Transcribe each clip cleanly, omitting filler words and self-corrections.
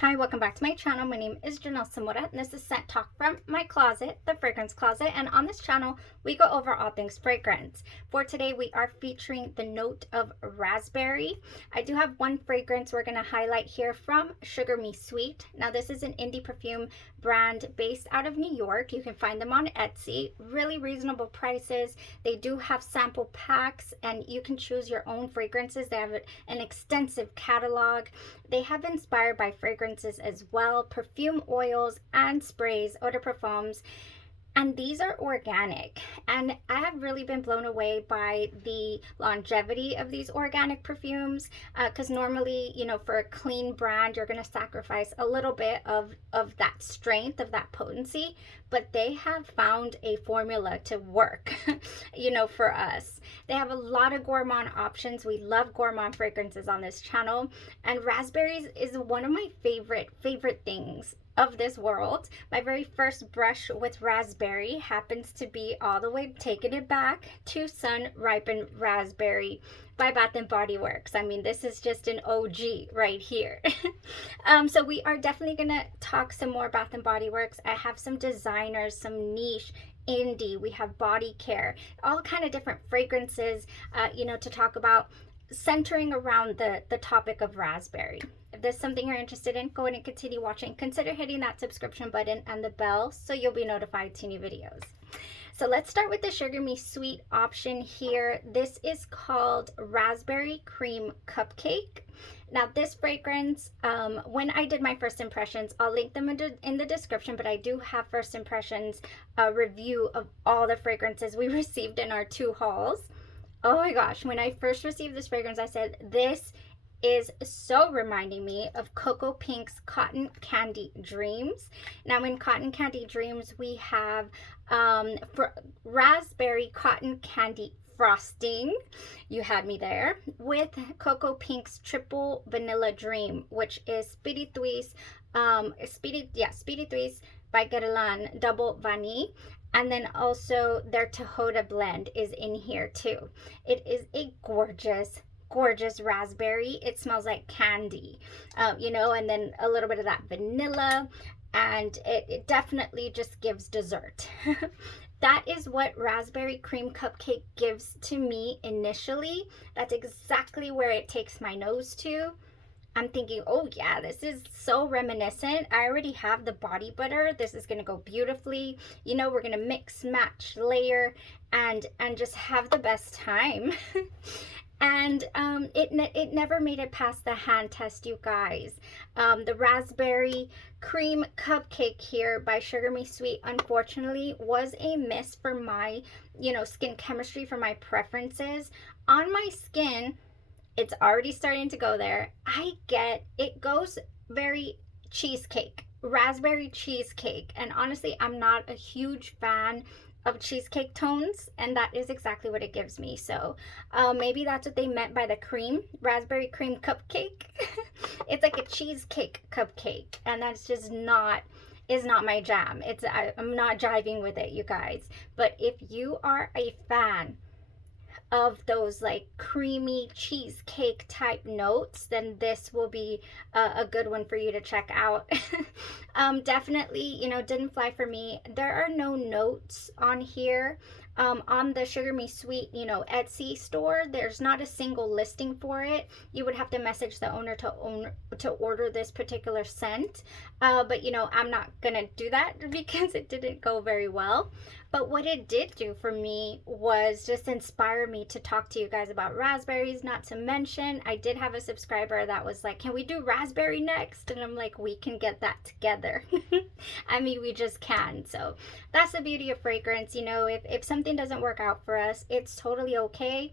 Hi, welcome back to my channel. My name is Janelle Samora, and this is Scent Talk from my closet, the fragrance closet. And on this channel, we go over all things fragrance. For today, we are featuring the note of raspberry. I do have one fragrance we're going to highlight here from Sugar Me Sweet. Now, this is an indie perfume brand based out of New York. You can find them on Etsy. Really reasonable prices. They do have sample packs, and you can choose your own fragrances. They have an extensive catalog. They have inspired by fragrances as well, perfume oils and sprays, eau de parfums, and these are organic. And I have really been blown away by the longevity of these organic perfumes, because normally, you know, for a clean brand, you're going to sacrifice a little bit of that strength, of that potency, but they have found a formula to work, you know, for us. They have a lot of gourmand options. We love gourmand fragrances on this channel, and raspberries is one of my favorite things of this world. My very first brush with raspberry happens to be all the way taking it back to Sun Ripened Raspberry by Bath and Body Works. I mean, this is just an OG right here. So we are definitely gonna talk some more Bath and Body Works. I have some designers, some niche, indie, we have body care, all kind of different fragrances, you know, to talk about, centering around the topic of raspberry. If there's something you're interested in, go ahead and continue watching. Consider hitting that subscription button and the bell so you'll be notified to new videos. So let's start with the Sugar Me Sweet option here. This is called Raspberry Cream Cupcake. Now this fragrance, when I did my first impressions, I'll link them in the description, but I do have first impressions review of all the fragrances we received in our 2 hauls. Oh my gosh, when I first received this fragrance, I said, this is so reminding me of Coco Pink's Cotton Candy Dreams. Now in Cotton Candy Dreams, we have for raspberry cotton candy frosting. You had me there. With Coco Pink's Triple Vanilla Dream, which is Speedy Threes by Guerlain Double Vanille. And then also their Tahoda blend is in here too. It is a gorgeous raspberry. It smells like candy, you know, and then a little bit of that vanilla, and it definitely just gives dessert. That is what Raspberry Cream Cupcake gives to me initially. That's exactly where it takes my nose to. I'm thinking, oh yeah, this is so reminiscent. I already have the body butter. This is gonna go beautifully. You know, we're gonna mix, match, layer, and just have the best time. And it never made it past the hand test, you guys. The Raspberry Cream Cupcake here by Sugar Me Sweet, unfortunately, was a miss for my, you know, skin chemistry, for my preferences. On my skin, it's already starting to go there. I get, it goes very cheesecake, raspberry cheesecake. And honestly, I'm not a huge fan of cheesecake tones, and that is exactly what it gives me. So maybe that's what they meant by the cream, raspberry cream cupcake. It's like a cheesecake cupcake, and that's just not, is not my jam. I'm not jiving with it, you guys. But if you are a fan of those like creamy cheesecake type notes, then this will be a good one for you to check out. Definitely, you know, didn't fly for me. There are no notes on here. On the Sugar Me Sweet, you know, Etsy store, there's not a single listing for it. You would have to message the owner to order this particular scent. But you know, I'm not gonna do that because it didn't go very well. But what it did do for me was just inspire me to talk to you guys about raspberries. Not to mention, I did have a subscriber that was like, can we do raspberry next? And I'm like, we can get that together. I mean, we just can. So that's the beauty of fragrance. You know, if something doesn't work out for us, it's totally okay.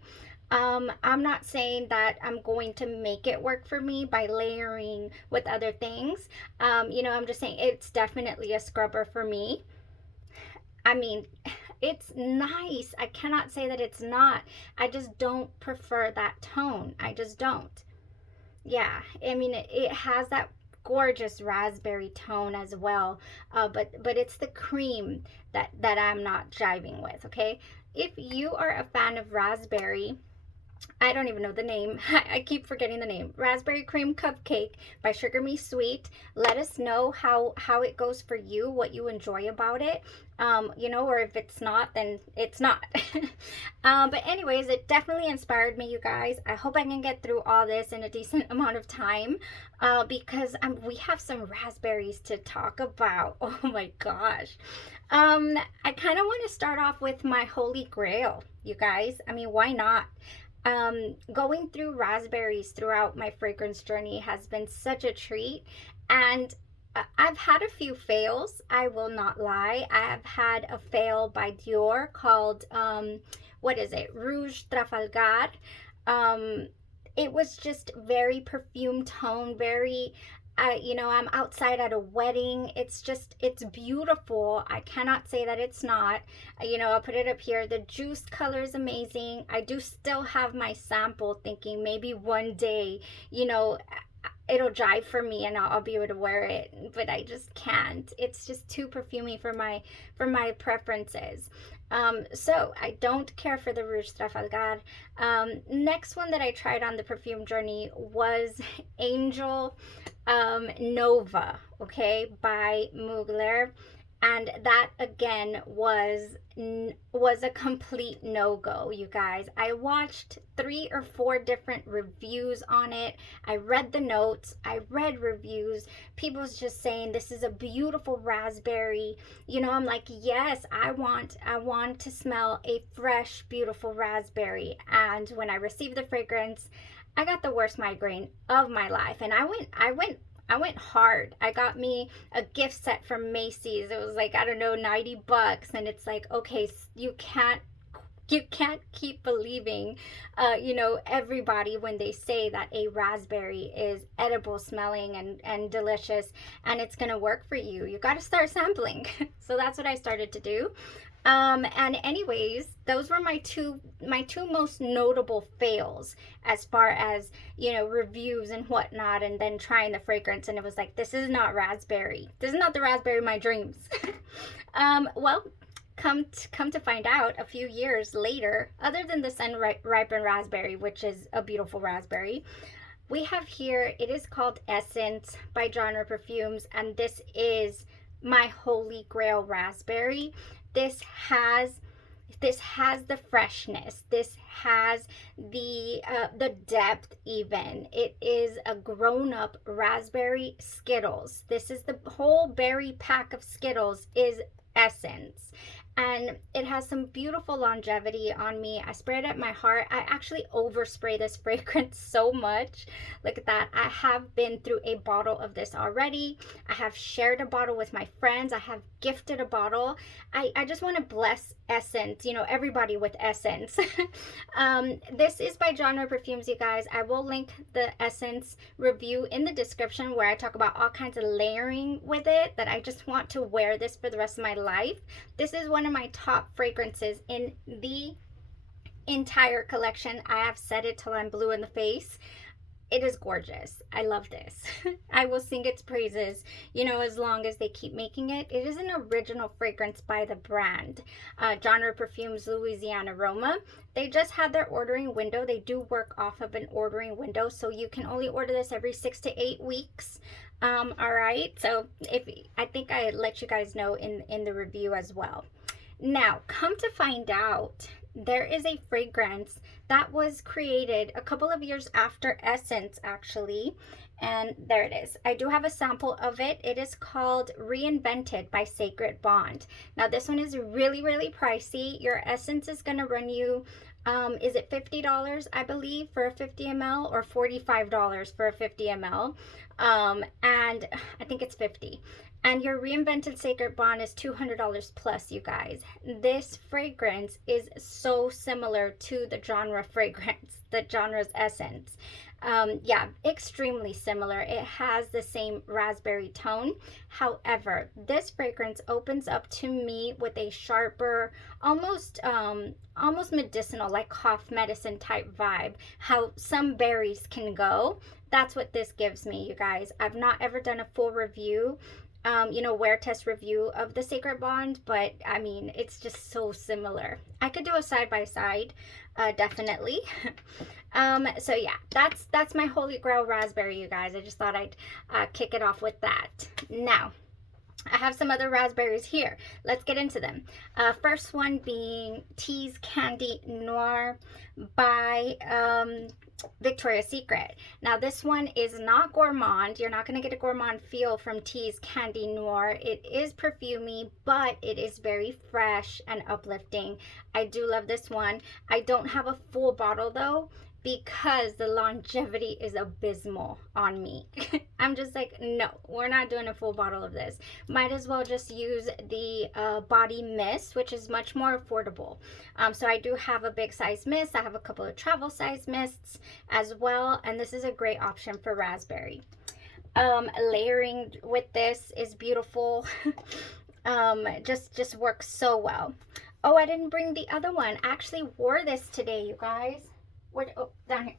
I'm not saying that I'm going to make it work for me by layering with other things. You know, I'm just saying it's definitely a scrubber for me. I mean, it's nice. I cannot say that it's not. I just don't prefer that tone. I just don't. Yeah, I mean, it has that gorgeous raspberry tone as well, but it's the cream that I'm not jiving with. Okay, if you are a fan of raspberry, I don't even know the name. I keep forgetting the name. Raspberry Cream Cupcake by Sugar Me Sweet. Let us know how it goes for you, what you enjoy about it. You know, or if it's not, then it's not. But anyways, it definitely inspired me, you guys. I hope I can get through all this in a decent amount of time, because we have some raspberries to talk about. Oh my gosh. I kind of want to start off with my holy grail, you guys. I mean, why not? Going through raspberries throughout my fragrance journey has been such a treat, and I've had a few fails, I will not lie. I have had a fail by Dior called what is it, Rouge Trafalgar. um it was just very perfume tone, very, you know, I'm outside at a wedding. It's just, it's beautiful. I cannot say that it's not. You know, I'll put it up here. The juice color is amazing. I do still have my sample, thinking maybe one day, you know, it'll jive for me and I'll be able to wear it, but I just can't. It's just too perfumey for my preferences. So I don't care for the Rouge Trafalgar. Next one that I tried on the perfume journey was Angel Nova, okay, by Mugler. And that again was a complete no-go, you guys. I watched 3 or 4 different reviews on it. I read the notes, I read reviews. People's just saying this is a beautiful raspberry. You know, I'm like, yes, I want to smell a fresh, beautiful raspberry. And when I received the fragrance, I got the worst migraine of my life. And I went hard. I got me a gift set from Macy's. It was like, I don't know, $90. And it's like, okay, you can't keep believing, you know, everybody when they say that a raspberry is edible smelling and delicious and it's gonna work for you. You got to start sampling. So that's what I started to do. And anyways, those were my two most notable fails as far as, you know, reviews and whatnot, and then trying the fragrance, and it was like, this is not raspberry. This is not the raspberry of my dreams. Well, come to find out, a few years later, other than the sun ripened raspberry, which is a beautiful raspberry, we have here, it is called Essence by Genre Parfums, and this is my holy grail raspberry. This has the freshness. This has the depth even. It is a grown-up raspberry Skittles. This is the whole berry pack of Skittles is Essence. And it has some beautiful longevity on me. I spray it at my heart. I actually overspray this fragrance so much. Look at that. I have been through a bottle of this already. I have shared a bottle with my friends. I have gifted a bottle. I just want to bless Essence, you know, everybody with Essence. This is by Genre Parfums, you guys. I will link the Essence review in the description, where I talk about all kinds of layering with it, that I just want to wear this for the rest of my life. This is one of my top fragrances in the entire collection. I have said it till I'm blue in the face. It is gorgeous. I love this. I will sing its praises, you know, as long as they keep making it. It is an original fragrance by the brand, Genre Parfums Louisiana Aroma. They just had their ordering window. They do work off of an ordering window, so you can only order this every 6 to 8 weeks. All right, so I think I let you guys know in the review as well. Now, come to find out, there is a fragrance that was created a couple of years after Essence, actually. And there it is. I do have a sample of it. It is called Reinvented by Sacred Bond. Now, this one is really, really pricey. Your Essence is going to run you, is it $50, I believe, for a 50 ml, or $45 for a 50 ml? And I think it's 50. And your Reinvented Sacred Bond is $200 plus, you guys. This fragrance is so similar to the Genre fragrance, the Genre's Essence. Yeah, extremely similar. It has the same raspberry tone. However, this fragrance opens up to me with a sharper, almost medicinal, like cough medicine type vibe. How some berries can go. That's what this gives me, you guys. I've not ever done a full review you know, wear test review of the Sacred Bond, but I mean, it's just so similar. I could do a side by side, definitely. So yeah, that's my Holy Grail raspberry, you guys. I just thought I'd kick it off with that. Now, I have some other raspberries here. Let's get into them. First one being Tease Candy Noir by Victoria's Secret. Now this one is not gourmand. You're not going to get a gourmand feel from Tease Candy Noir. It is perfumey, but it is very fresh and uplifting. I do love this one. I don't have a full bottle though, because the longevity is abysmal on me. I'm just like, no, we're not doing a full bottle of this. Might as well just use the body mist, which is much more affordable. So I do have a big size mist. I have a couple of travel size mists as well, and this is a great option for raspberry. Layering with this is beautiful. Just works so well. Oh, I didn't bring the other one. I actually wore this today, you guys. Where, oh, down here.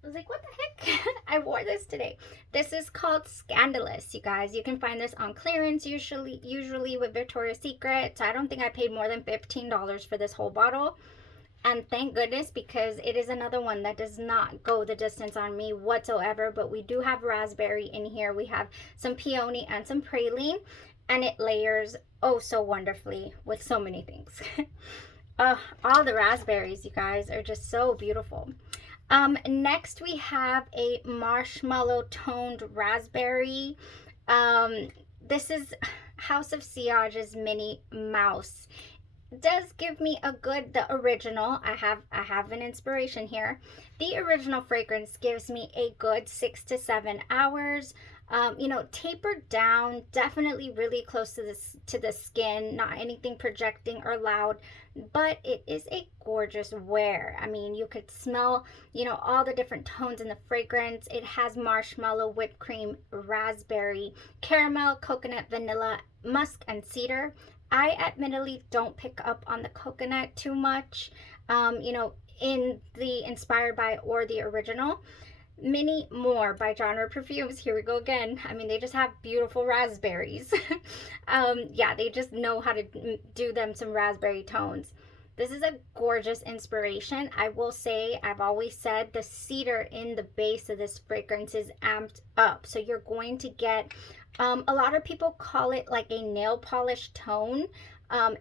I was like, what the heck? I wore this today. This is called Scandalous, you guys. You can find this on clearance usually with Victoria's Secret. So I don't think I paid more than $15 for this whole bottle. And thank goodness, because it is another one that does not go the distance on me whatsoever. But we do have raspberry in here. We have some peony and some praline. And it layers oh so wonderfully with so many things. All the raspberries, you guys, are just so beautiful. Next we have a marshmallow toned raspberry. This is House of Siage's Minnie Mouse. Does give me a good, the original, I have an inspiration here. The original fragrance gives me a good 6 to 7 hours. You know, tapered down, definitely really close to the skin, not anything projecting or loud, but it is a gorgeous wear. I mean, you could smell, you know, all the different tones in the fragrance. It has marshmallow, whipped cream, raspberry, caramel, coconut, vanilla, musk, and cedar. I admittedly don't pick up on the coconut too much, you know, in the Inspired By or the original. Many more by Genre Parfums. Here we go again. I mean, they just have beautiful raspberries. Yeah, they just know how to do them some raspberry tones. This is a gorgeous inspiration. I will say, I've always said the cedar in the base of this fragrance is amped up. So you're going to get, a lot of people call it like a nail polish tone.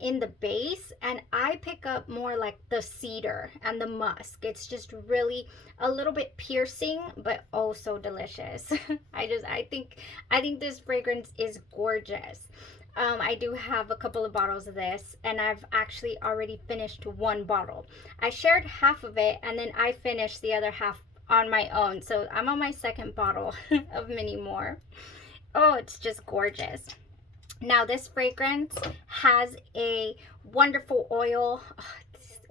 In the base, and I pick up more like the cedar and the musk. It's just really a little bit piercing, but oh so delicious. I think this fragrance is gorgeous. I do have a couple of bottles of this, and I've actually already finished one bottle. I shared half of it, and then I finished the other half on my own. So I'm on my second bottle of many more. Oh, it's just gorgeous. Now this fragrance has a wonderful oil,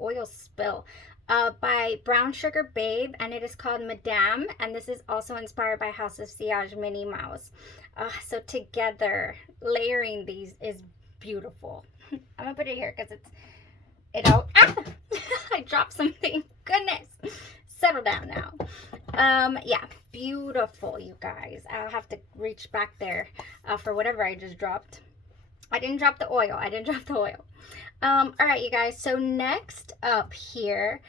oil spill, by Brown Sugar Babe, and it is called Madame, and this is also inspired by House of Siage Minnie Mouse. So together, layering these is beautiful. I'm gonna put it here because I dropped something. Goodness. Settle down now. Yeah, beautiful, you guys. I'll have to reach back there for whatever I just dropped. I didn't drop the oil. All right, you guys. So next up here,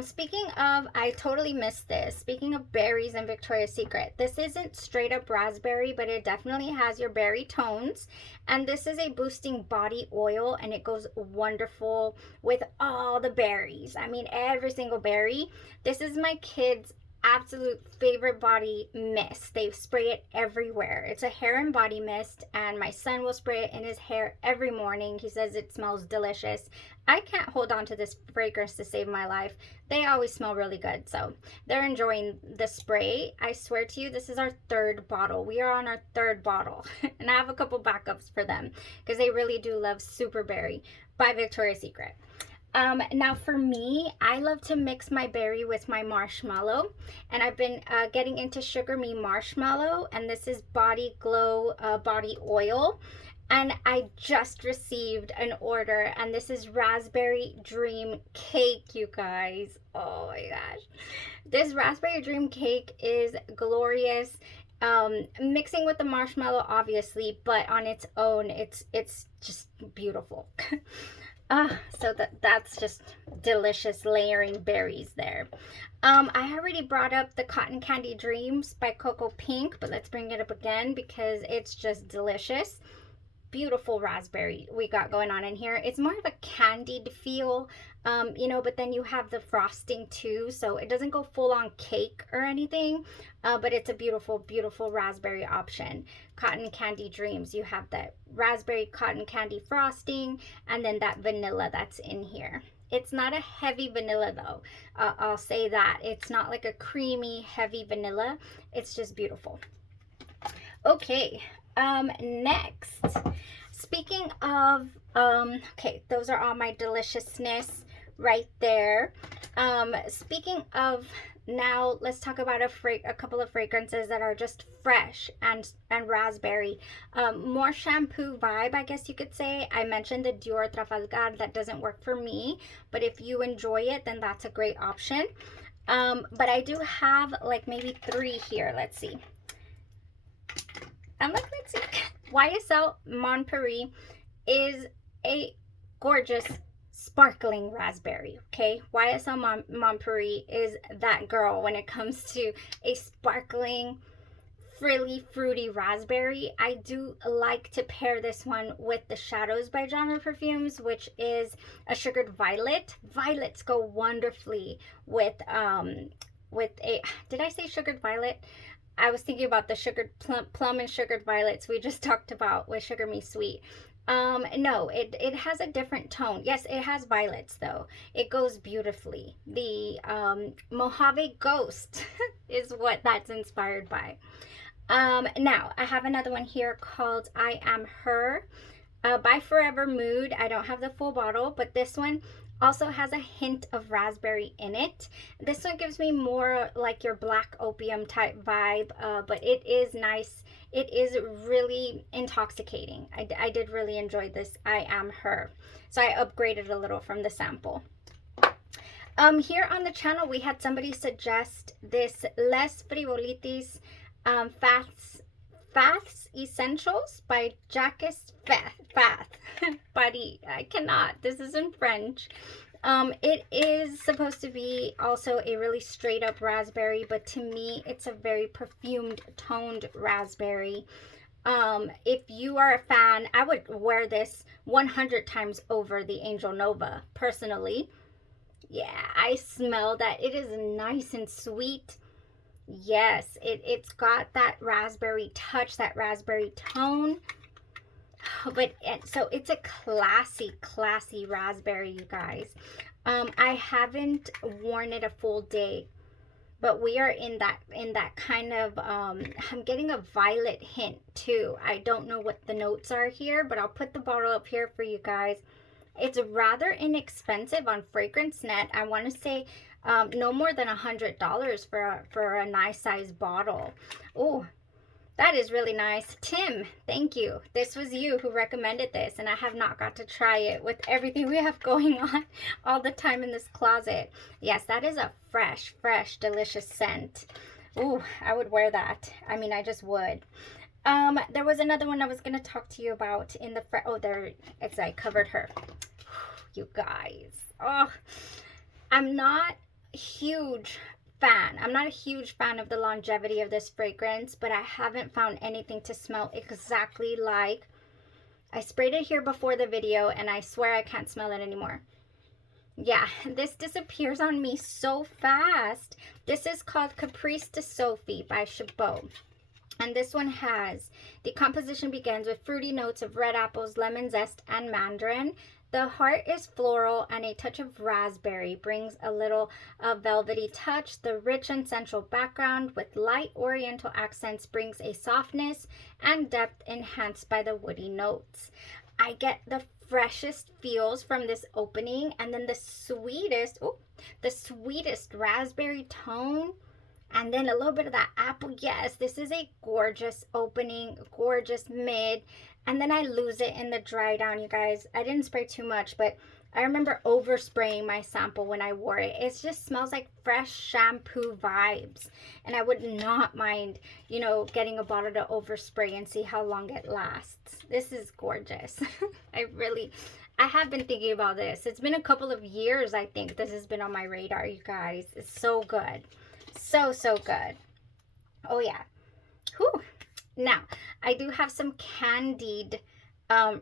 speaking of, I totally missed this. Speaking of berries and Victoria's Secret, this isn't straight up raspberry, but it definitely has your berry tones. And this is a boosting body oil, and it goes wonderful with all the berries. I mean, every single berry. This is my kids' absolute favorite body mist. They spray it everywhere. It's a hair and body mist, and my son will spray it in his hair every morning. He says it smells delicious. I can't hold on to this fragrance to save my life. They always smell really good, so they're enjoying the spray. I swear to you, this is our third bottle. We are on our third bottle, and I have a couple backups for them because they really do love Super Berry by Victoria's Secret. Now for me, I love to mix my berry with my marshmallow, and I've been getting into Sugar Me Marshmallow, and this is Body Glow body oil, and I just received an order, and this is Raspberry Dream Cake, you guys. Oh my gosh, this Raspberry Dream Cake is glorious. Mixing with the marshmallow, obviously, but on its own, it's just beautiful. So that's just delicious layering berries there. I already brought up the Cotton Candy Dreams by Cocoa Pink, but let's bring it up again because it's just delicious. Beautiful raspberry we got going on in here. It's more of a candied feel, you know, but then you have the frosting too, so it doesn't go full on cake or anything, but it's a beautiful, beautiful raspberry option. Cotton Candy Dreams, you have that raspberry cotton candy frosting and then that vanilla that's in here. It's not a heavy vanilla though. I'll say that. It's not like a creamy, heavy vanilla. It's just beautiful. Okay, next, speaking of, okay, those are all my deliciousness right there. Speaking of, now let's talk about a couple of fragrances that are just fresh and raspberry. More shampoo vibe, I guess you could say. I mentioned the Dior Trafalgar. That doesn't work for me, but if you enjoy it, then that's a great option. But I do have like maybe 3 here. Let's see. Let's see. YSL Mon Paris is a gorgeous sparkling raspberry, okay? YSL Mon Paris is that girl when it comes to a sparkling, frilly, fruity raspberry. I do like to pair this one with the Shadows by Genre Parfums, which is a sugared violet. Violets go wonderfully with a, did I say sugared violet? I was thinking about the sugared plum and sugared violets we just talked about with Sugar Me Sweet. No, it has a different tone. Yes, it has violets though. It goes beautifully. The Mojave Ghost is what that's inspired by. Now, I have another one here called I Am Her by Forever Mood. I don't have the full bottle, but this one also has a hint of raspberry in it. This one gives me more like your black opium type vibe, but it is nice. It is really intoxicating. I did really enjoy this I Am Her. So I upgraded a little from the sample. Here on the channel, we had somebody suggest this Les Frivolitis Fath's Essentials by Jacques Fath. Buddy, I cannot. This is in French. It is supposed to be also a really straight up raspberry, but to me, it's a very perfumed, toned raspberry. If you are a fan, I would wear this 100 times over the Angel Nova, personally. Yeah, I smell that. It is nice and sweet. Yes, it's got that raspberry touch, that raspberry tone. But so it's a classy raspberry, you guys. I haven't worn it a full day, but we are in that kind of I'm getting a violet hint too. I don't know what the notes are here, but I'll put the bottle up here for you guys. It's rather inexpensive on FragranceNet. I want to say no more than $100 for a nice size bottle. Oh, that is really nice. Tim, thank you. This was you who recommended this, and I have not got to try it with everything we have going on all the time in this closet. Yes, that is a fresh, delicious scent. Ooh, I would wear that. I mean, I just would. There was another one I was going to talk to you about in the oh, there it's, I covered her. You guys. Oh, I'm not huge fan. I'm not a huge fan of the longevity of this fragrance, but I haven't found anything to smell exactly like. I sprayed it here before the video, and I swear I can't smell it anymore. Yeah, this disappears on me so fast. This is called Caprice de Sophie by Chabaud. And this one has, the composition begins with fruity notes of red apples, lemon zest, and mandarin. The heart is floral, and a touch of raspberry brings a little velvety touch. The rich and central background with light oriental accents brings a softness and depth enhanced by the woody notes. I get the freshest feels from this opening, and then the sweetest raspberry tone, and then a little bit of that apple. Yes, this is a gorgeous opening, gorgeous mid, and then I lose it in the dry down, you guys. I didn't spray too much, but I remember overspraying my sample when I wore it. It just smells like fresh shampoo vibes. And I would not mind, you know, getting a bottle to overspray and see how long it lasts. This is gorgeous. I have been thinking about this. It's been a couple of years, I think. This has been on my radar, you guys. It's so good. So, so good. Oh, yeah. Whew. Now, I do have some candied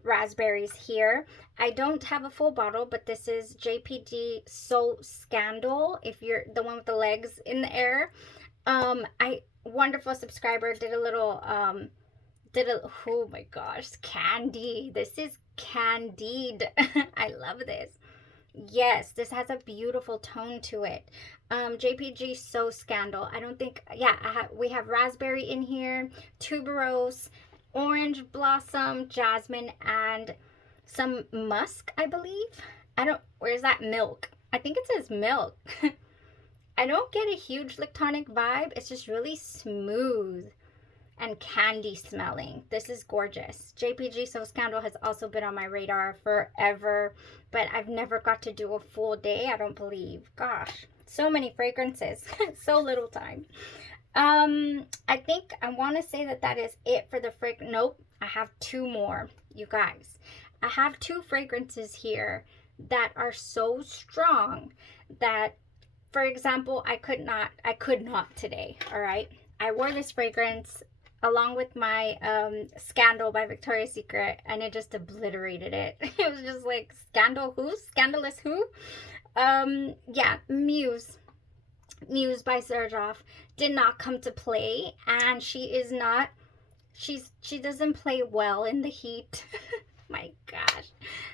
raspberries here. I don't have a full bottle, but this is JPG So Scandal, if you're the one with the legs in the air. Wonderful subscriber did a little, oh my gosh, candy. This is candied. I love this. Yes, this has a beautiful tone to it. JPG So Scandal. I don't think, yeah, we have raspberry in here, tuberose, orange blossom, jasmine, and some musk, I believe. Where's that milk? I think it says milk. I don't get a huge lactonic vibe. It's just really smooth and candy smelling. This is gorgeous. JPG So Scandal has also been on my radar forever, but I've never got to do a full day, I don't believe. Gosh, so many fragrances, so little time. I think I want to say that is it for the fragrance. Nope, I have two more, you guys. I have two fragrances here that are so strong that, for example, I could not today, all right? I wore this fragrance along with my Scandal by Victoria's Secret, and it just obliterated it. It was just like, Scandal who? Scandalous who? Yeah, Muse by Xerjoff did not come to play, and she doesn't play well in the heat. My gosh,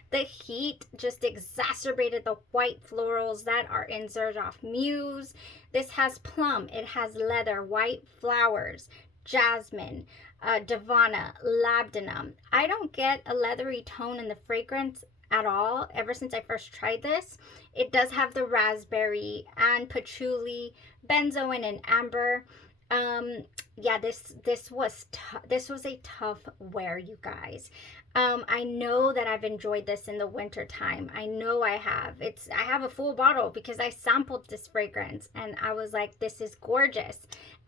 the heat just exacerbated the white florals that are in Xerjoff Muse. This has plum, it has leather, white flowers, jasmine, Davana, labdanum. I don't get a leathery tone in the fragrance at all ever since I first tried this. It does have the raspberry and patchouli, benzoin, and amber. Yeah, this was a tough wear, you guys. I know that I've enjoyed this in the winter time. I know I have. I have a full bottle because I sampled this fragrance and I was like, this is gorgeous.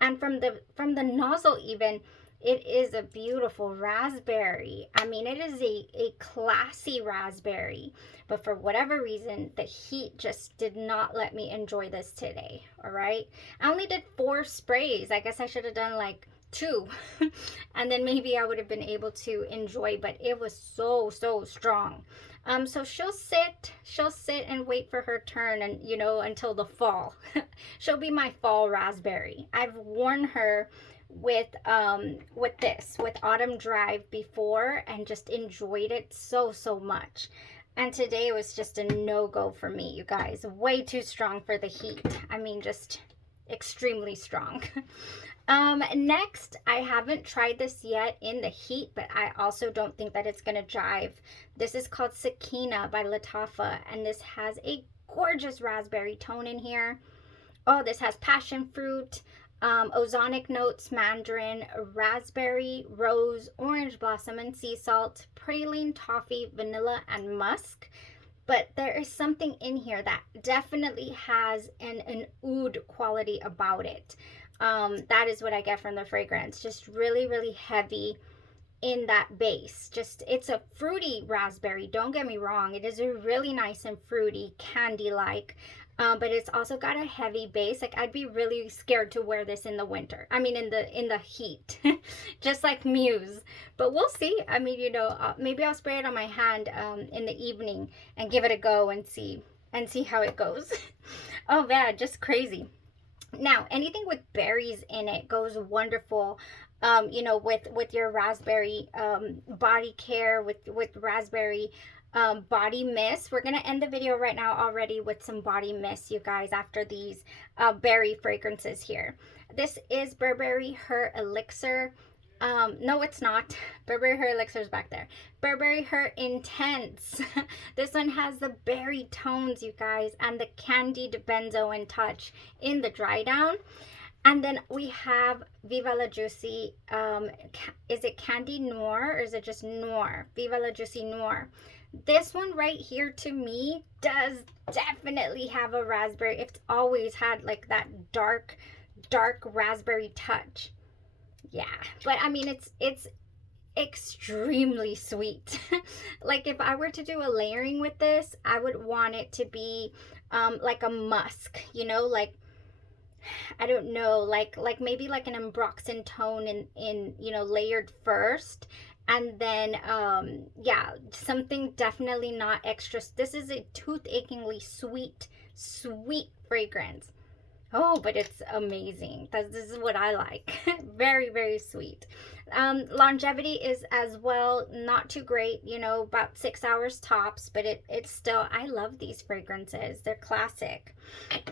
And from the nozzle even, it is a beautiful raspberry. I mean, it is a classy raspberry, but for whatever reason, the heat just did not let me enjoy this today, all right? I only did 4 sprays. I guess I should have done like 2, and then maybe I would have been able to enjoy, but it was so strong. So she'll sit and wait for her turn, and you know, until the fall. She'll be my fall raspberry. I've worn her with Autumn Drive before and just enjoyed it so much. And today was just a no-go for me, you guys. Way too strong for the heat. I mean, just extremely strong. Next, I haven't tried this yet in the heat, but I also don't think that it's gonna jive. This is called Sakina by Lattafa, and this has a gorgeous raspberry tone in here. Oh, this has passion fruit, ozonic notes, mandarin, raspberry, rose, orange blossom, and sea salt, praline, toffee, vanilla, and musk. But there is something in here that definitely has an oud quality about it. That is what I get from the fragrance. Just really heavy in that base. It's a fruity raspberry, don't get me wrong. It is a really nice and fruity, candy-like. But it's also got a heavy base. Like, I'd be really scared to wear this in the winter. I mean, in the heat, just like Muse. But we'll see. I mean, you know, maybe I'll spray it on my hand in the evening and give it a go and see how it goes. Oh man, just crazy. Now, anything with berries in it goes wonderful. You know, with your raspberry body care, with raspberry body mist. We're gonna end the video right now already with some body mist, you guys, after these berry fragrances here. This is Burberry Her Elixir. No, it's not. Burberry Her Elixir is back there. Burberry Her Intense. This one has the berry tones, you guys, and the candied benzoin touch in the dry down. And then we have Viva La Juicy. Is it Candy Noir or is it just Noir? Viva La Juicy Noir. This one right here to me does definitely have a raspberry. It's always had like that dark raspberry touch. Yeah, but I mean it's extremely sweet. Like if I were to do a layering with this, I would want it to be like a musk, you know, like I don't know, like maybe like an ambroxan tone in you know, layered first, and then yeah, something definitely not extra. This is a tooth achingly sweet fragrance. Oh, but it's amazing. This is what I like. Very sweet. Longevity is as well not too great, you know, about 6 hours tops, but it's still, I love these fragrances. They're classic.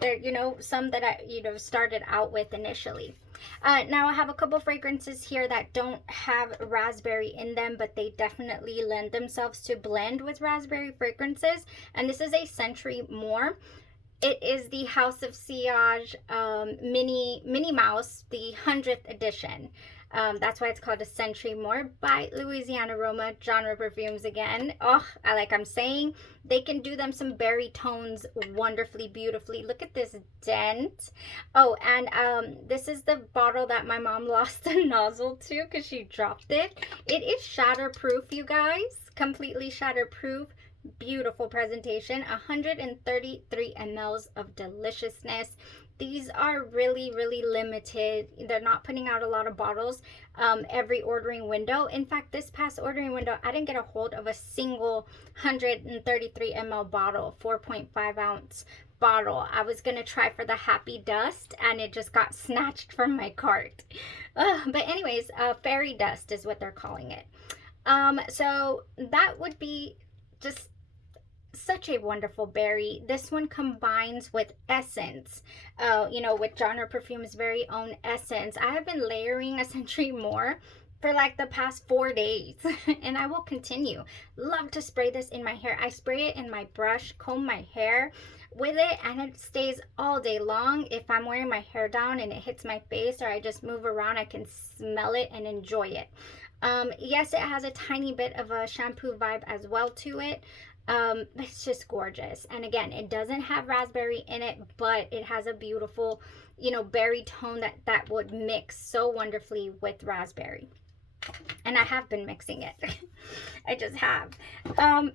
They're, you know, some that I, you know, started out with initially. Now I have a couple fragrances here that don't have raspberry in them, but they definitely lend themselves to blend with raspberry fragrances. And this is a Century More. It is the House of Sillage Minnie Mouse, the 100th edition. That's why it's called a Century More by Louisiana Aroma, Genre Parfums again. Oh, I'm saying, they can do them some berry tones wonderfully, beautifully. Look at this dent. Oh, and this is the bottle that my mom lost the nozzle to because she dropped it. It is shatterproof, you guys. Completely shatterproof. Beautiful presentation. 133 mLs of deliciousness. These are really limited. They're not putting out a lot of bottles every ordering window. In fact, this past ordering window, I didn't get a hold of a single 133 ml bottle, 4.5 ounce bottle. I was gonna try for the Happy Dust and it just got snatched from my cart. But anyways, fairy dust is what they're calling it. So that would be just such a wonderful berry. This one combines with essence, you know, with Genre Parfums' very own essence. I have been layering a Century More for like the past 4 days and I will continue. Love to spray this in my hair. I spray it in my brush, comb my hair with it, and it stays all day long. If I'm wearing my hair down and it hits my face or I just move around, I can smell it and enjoy it. Yes, it has a tiny bit of a shampoo vibe as well to it. It's just gorgeous. And again, it doesn't have raspberry in it, but it has a beautiful, you know, berry tone that would mix so wonderfully with raspberry. And I have been mixing it. I just have.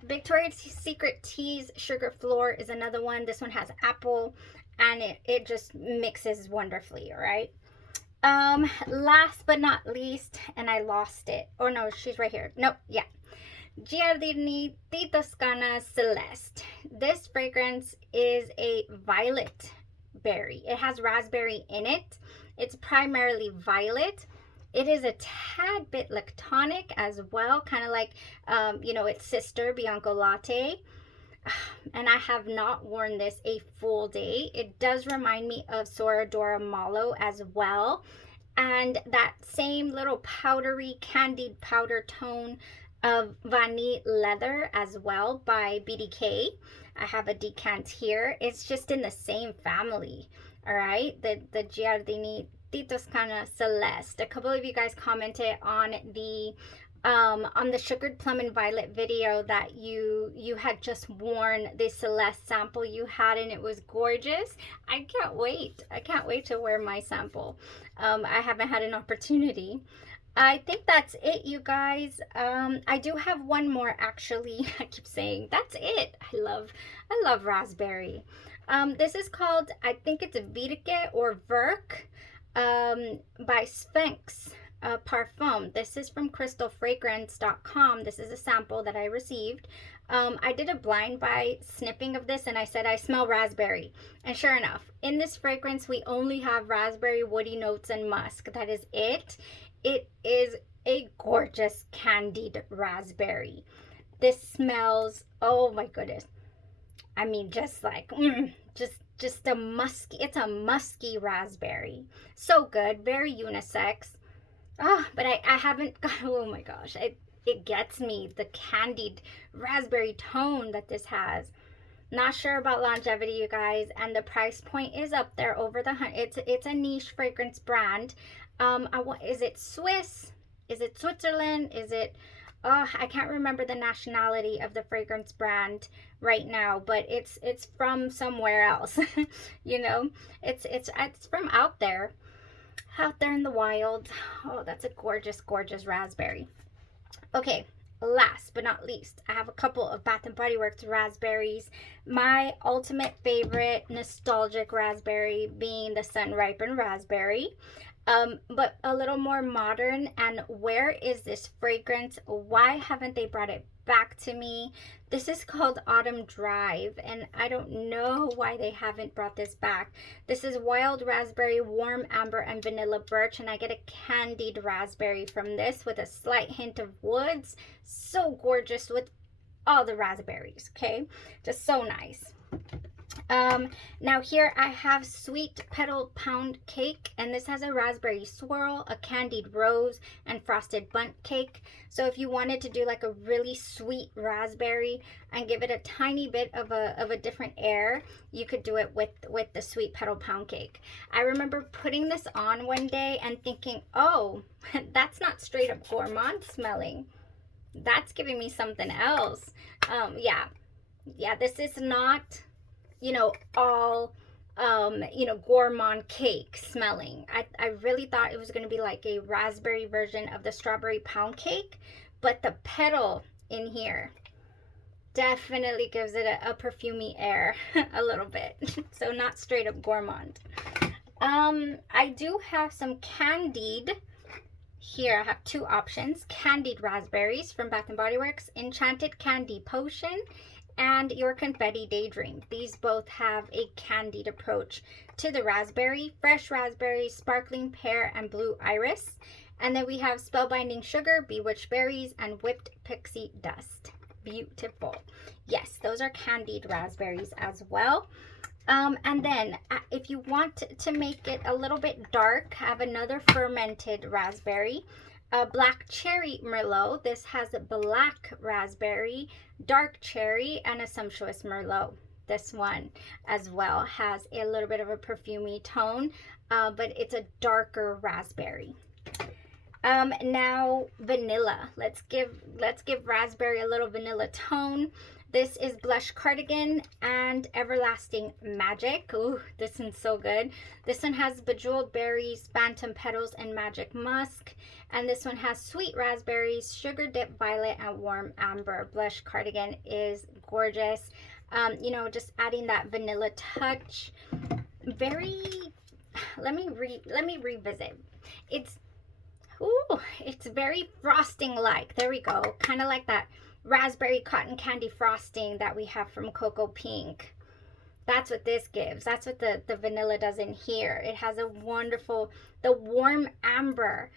Victoria's Secret Tea's Sugar Floor is another one. This one has apple and it just mixes wonderfully, all right? Last but not least, and I lost it. Oh no, she's right here. Nope, yeah. Giardini di Toscana Celeste. This fragrance is a violet berry. It has raspberry in it. It's primarily violet. It is a tad bit lactonic as well, kind of like, you know, its sister, Bianco Latte. And I have not worn this a full day. It does remind me of Soradora Malo as well. And that same little powdery, candied powder tone of Vanille Leather as well by BDK. I have a decant here. It's just in the same family, all right? The Giardini di Toscana Celeste. A couple of you guys commented on the Sugared Plum and Violet video that you had just worn the Celeste sample you had, and it was gorgeous. I can't wait. I can't wait to wear my sample. I haven't had an opportunity. I think that's it, you guys. I do have one more actually. I keep saying that's it. I love raspberry. This is called, I think it's Virke or Verk by Sphinx Parfum. This is from crystalfragrance.com. This is a sample that I received. I did a blind buy sniffing of this and I said I smell raspberry, and sure enough, in this fragrance we only have raspberry, woody notes, and musk. That is it. It is a gorgeous candied raspberry. This smells, oh my goodness, I mean, just like just a musky, it's a musky raspberry. So good, very unisex. But I haven't got, oh my gosh, it gets me, the candied raspberry tone that this has. Not sure about longevity, you guys, and the price point is up there over the it's a niche fragrance brand. Is it Swiss? Is it Switzerland? Is it I can't remember the nationality of the fragrance brand right now, but it's from somewhere else. You know, it's from out there in the wild. Oh, that's a gorgeous, gorgeous raspberry. Okay, last but not least, I have a couple of Bath and Body Works raspberries. My ultimate favorite nostalgic raspberry being the Sun Ripened Raspberry. But a little more modern. And where is this fragrance? Why haven't they brought it back to me? This is called Autumn Drive, and I don't know why they haven't brought this back. This is wild raspberry, warm amber, and vanilla birch, and I get a candied raspberry from this with a slight hint of woods. So gorgeous with all the raspberries, okay? Just so nice. Now here I have Sweet Petal Pound Cake, and this has a raspberry swirl, a candied rose, and frosted bundt cake. So if you wanted to do like a really sweet raspberry and give it a tiny bit of a different air, you could do it with the Sweet Petal Pound Cake. I remember putting this on one day and thinking, oh, that's not straight up gourmand smelling. That's giving me something else. Yeah, this is not, you know, all you know, gourmand cake smelling. I really thought it was going to be like a raspberry version of the strawberry pound cake, but the petal in here definitely gives it a perfumey air a little bit. So not straight up gourmand. I do have some candied here. I have two options: candied raspberries from Bath and Body Works, Enchanted Candy Potion, and Your Confetti Daydream. These both have a candied approach to the raspberry: fresh raspberry, sparkling pear, and blue iris. And then we have Spellbinding Sugar, Bewitched Berries, and Whipped Pixie Dust. Beautiful. Yes, those are candied raspberries as well. And then if you want to make it a little bit dark, have another fermented raspberry. Black Cherry Merlot. This has a black raspberry, dark cherry, and a sumptuous Merlot. This one as well has a little bit of a perfumey tone, but it's a darker raspberry. Now vanilla. Let's give raspberry a little vanilla tone. This is Blush Cardigan and Everlasting Magic. Ooh, this one's so good. This one has Bejeweled Berries, Phantom Petals, and Magic Musk. And this one has Sweet Raspberries, Sugar Dip Violet, and Warm Amber. Blush Cardigan is gorgeous. You know, just adding that vanilla touch. Very, let me revisit. It's very frosting-like. There we go. Kind of like that raspberry cotton candy frosting that we have from Cocoa Pink. That's what this gives. That's what the vanilla does in here. It has a wonderful, the warm amber,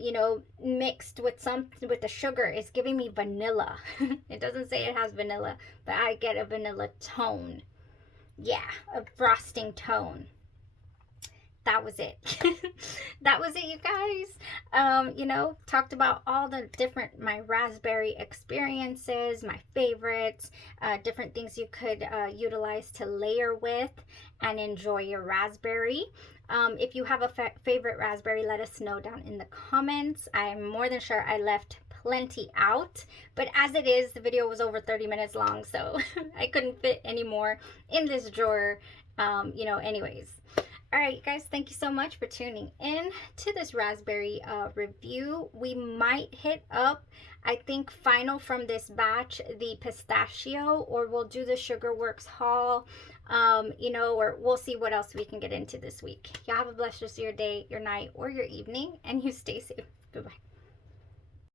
you know, mixed with the sugar is giving me vanilla. It doesn't say it has vanilla, but I get a vanilla tone. Yeah, a frosting tone. That was it. That was it, you guys. You know, talked about all the different, my raspberry experiences, my favorites, different things you could utilize to layer with and enjoy your raspberry. If you have a favorite raspberry, let us know down in the comments. I'm more than sure I left plenty out, but as it is, the video was over 30 minutes long, so I couldn't fit any more in this drawer, you know, anyways. All right, guys, thank you so much for tuning in to this raspberry review. We might hit up, I think, final from this batch, the pistachio, or we'll do the Sugarworks haul, you know, or we'll see what else we can get into this week. Y'all have a blessed rest of your day, your night, or your evening, and you stay safe. Goodbye.